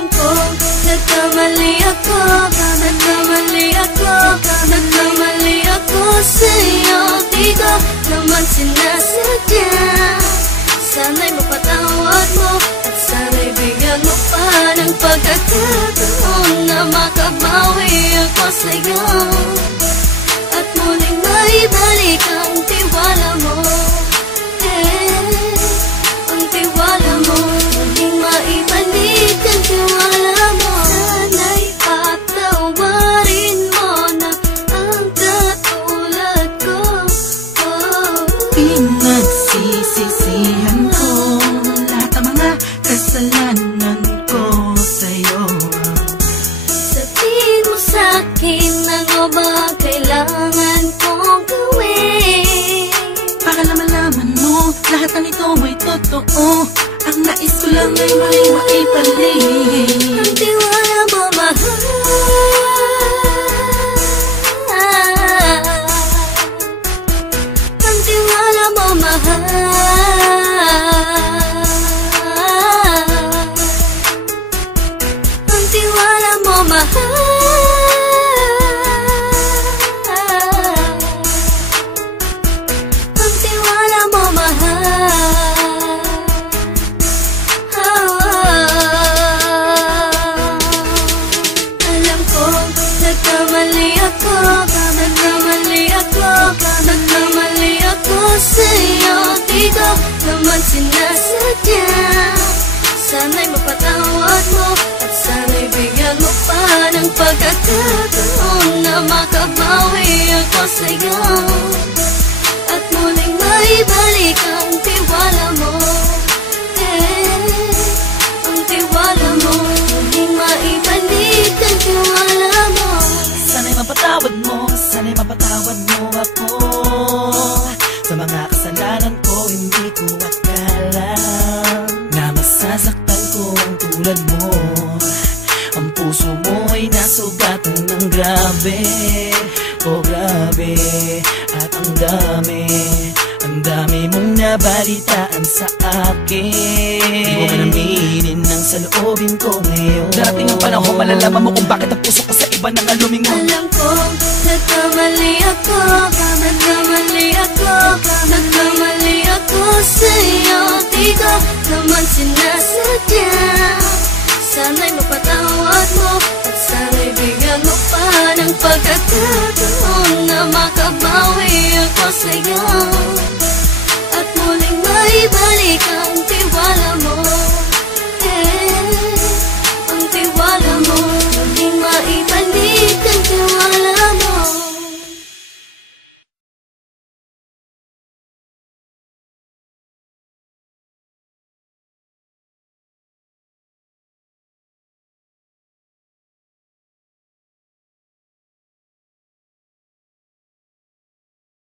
Alam ko, nagkamali ako, nagkamali ako, nagkamali ako sa'yo. Di ko naman sinasadya. Sana'y mapatawad mo at sana'y bigyan mo pa ng pagkakataon na makabawi ako sa'yo at muling maibalik ang tiwala mo. Ang tiwala mo, muling maibalik ang tiwala mo. Sana'y patawarin mo na ang katulad ko. Pinagsisisihan ko lahat ng mga kasalanan ko sa'yo. Sabihin mo sa'kin ano ba kailangan kong gawin Para malaman mo lahat ng ito ay totoo. Ang nais ko lang ay maibalik ang tiwala mo, mahal. Ang tiwala mo, mahal. Ang tiwala mo, mahal. Ang tiwala mo, mahal. Alam ko, nagkamali ako, nagkamali ako, nagkamali ako sa'yo. Di ko naman sinasadya. Sana'y mapatawad mo at sana'y bigyan mo pa ng pagkakataon na makabawi ako sa'yo at muling maibalik ang tiwala mo. Ang tiwala mo, muling maibalik ang tiwala mo. Sana'y mapatawad mo, sana'y mapatawad mo ako sa mga kasalanan ko. Hindi ko akala na masasaktan ko ang tulad mo. Ang puso mo ay nasugatan ng grabe, oh grabe. At ang dami mong nabalitaan sa akin. Di ko man aminin ang saloobin ko ngayon. Darating ang panahon, malalaman mo kung bakit ang puso ko sa iba nang lumingon. Alam ko, nagkamali ako, nagkamali ako, nagkamali ako sa'yo. Di ko naman sinasadya. Sana'y mapatawad mo at sana'y bigyan mo pa ng pagkakataon na makabawi ako sa'yo